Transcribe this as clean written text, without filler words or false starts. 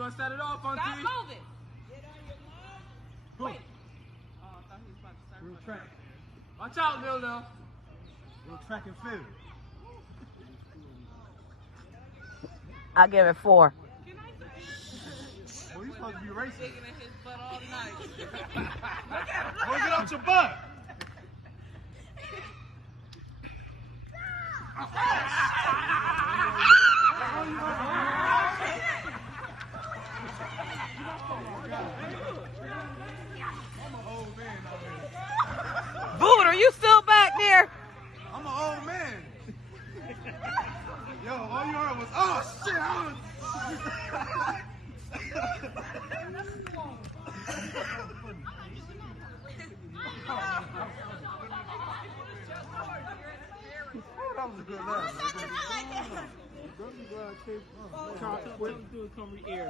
gonna set it off, Auntie? Stop moving. Wait. Oh, I thought he was about to start. Real track. Watch out, Lil. Real track and field. I give it 4. Can I say? Well, you supposed to be racing. Digging in his butt all night. Go get out your butt. Boot, are you still back there? I'm an old man. Yo, all you heard was, oh shit, that was a good laugh. Come re-air.